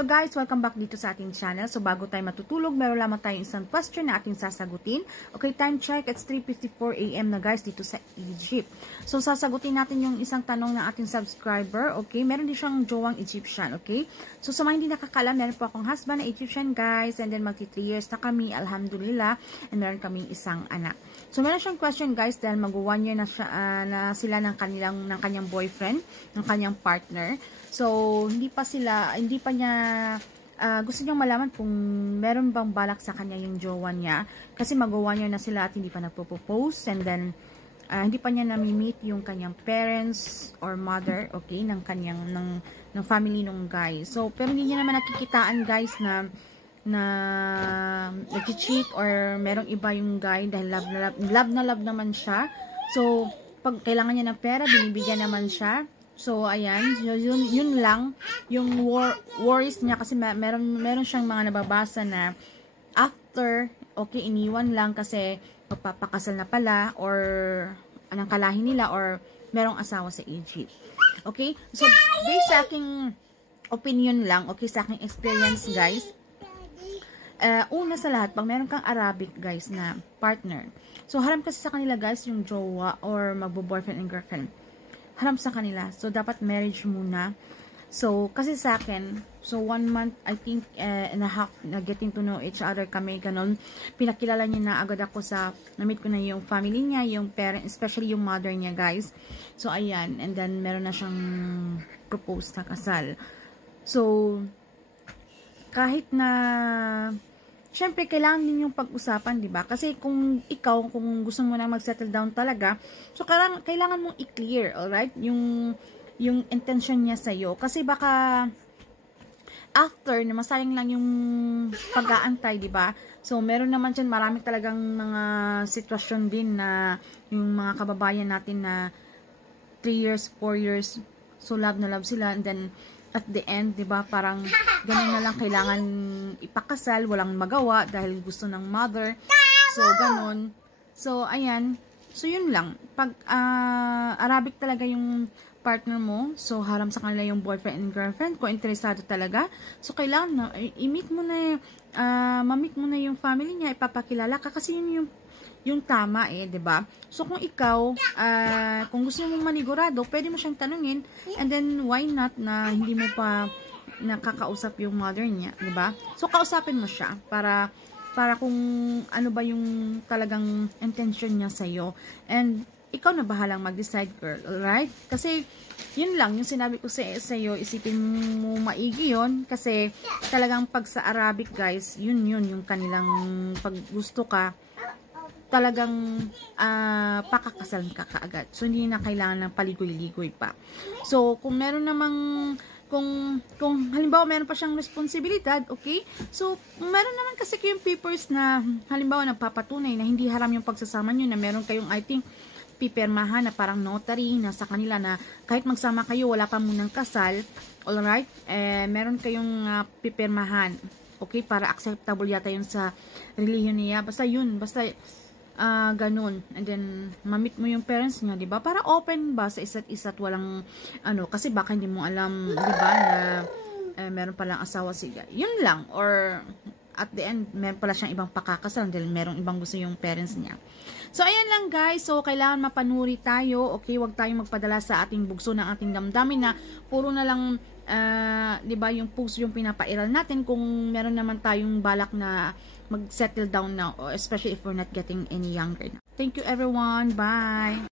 Hello guys, welcome back dito sa ating channel. So bago tayo matutulog, meron lamang tayong isang question na ating sasagutin. Okay, time check, it's 3:54 AM na guys dito sa Egypt. So sasagutin natin yung isang tanong ng ating subscriber. Okay, meron din siyang jowang Egyptian. Okay, so sa mga hindi nakakaalam, meron po akong husband na Egyptian guys, and then magti 3 years na kami, alhamdulillah, and meron kaming isang anak. So meron siyang question guys dahil mag-1 year na, na sila ng kanyang boyfriend, ng kanyang partner. So hindi pa niya gusto niyang malaman kung meron bang balak sa kanya yung jowa niya kasi mag-1 year na sila at hindi pa nagpo-propose, and then hindi pa niya nami-meet yung kanyang parents or mother, okay, ng family nung guy. So pero hindi niya naman nakikitaan guys na nag-cheat or merong iba yung guy dahil love naman siya. So pag kailangan niya ng pera, binibigyan naman siya. So ayan, yun lang yung worries niya kasi meron siyang mga nababasa na after, okay, iniwan lang kasi magpapakasal na pala or anong kalahin nila or merong asawa sa Egypt. Okay? So based sa aking opinion lang, okay, sa aking experience guys, una sa lahat, pag meron kang Arabic guys na partner, so haram kasi sa kanila guys yung jowa or magbo-boyfriend and girlfriend. Haram sa kanila. So, dapat marriage muna. So, kasi sa akin, so 1 month, I think, and a half, na getting to know each other kami, ganun. Pinakilala niya na agad ako na-meet ko na yung family niya, yung parent, especially yung mother niya, guys. So, ayan. And then, meron na siyang proposed na kasal. So, kahit na syempre, kailangan din yung pag-usapan, di ba? Kasi kung gusto mo na mag-settle down talaga, so kailangan mong i-clear, alright? Yung intention niya sa'yo. Kasi baka after, na masayang lang yung pag-aantay, di ba? So, meron naman dyan, marami talagang mga sitwasyon din na yung mga kababayan natin na 3 years, 4 years, so love na love sila, and then at the end, 'di ba, parang ganun na lang kailangan ipakasal, walang magawa dahil gusto ng mother. So ganun. So ayan. So yun lang. Pag Arabic talaga yung partner mo, so haram sa kanila yung boyfriend and girlfriend kung interesado talaga. So kailangan na i-meet mo na ma-meet mo na yung family niya, ipapakilala ka kasi yun yung tama 'di ba? So kung ikaw kung gusto mo manigurado, pwede mo siyang tanungin, and then why not na hindi mo pa nakakausap yung mother niya, 'di ba? So kausapin mo siya para kung ano ba yung talagang intention niya sa iyo, and ikaw na bahalang mag-decide, girl, alright? Kasi yun lang yung sinabi ko sa iyo, isipin mo maigi yun kasi talagang pag sa Arabic guys, yun yung kanilang pag gusto ka talagang pakakasal ka kaagad. So, hindi na kailangan ng paligoy-ligoy pa. So, kung meron namang, kung halimbawa meron pa siyang responsibilidad, okay? So, meron naman kasi kayong papers na, halimbawa nagpapatunay na hindi haram yung pagsasama nyo, na meron kayong, I think, pipirmahan na parang notary na sa kanila na kahit magsama kayo, wala pa munang kasal, alright? Meron kayong pipirmahan, okay? Para acceptable yata yun sa religion niya. Basta yun, basta ganun, and then ma-meet mo yung parents niya, 'di ba? Para open ba sa isa't isa at walang kasi baka hindi mo alam, 'di ba, na meron palang asawa siya. Yun lang, or at the end meron pala siyang ibang pakakasal dahil merong ibang gusto yung parents niya. So ayan lang guys, so kailangan mapanuri tayo, okay? Huwag tayong magpadala sa ating bugso ng ating damdamin na puro na lang 'di ba, yung post yung pinapairal natin kung meron naman tayong balak na mag-settle down now, especially if we're not getting any younger. Thank you everyone. Bye.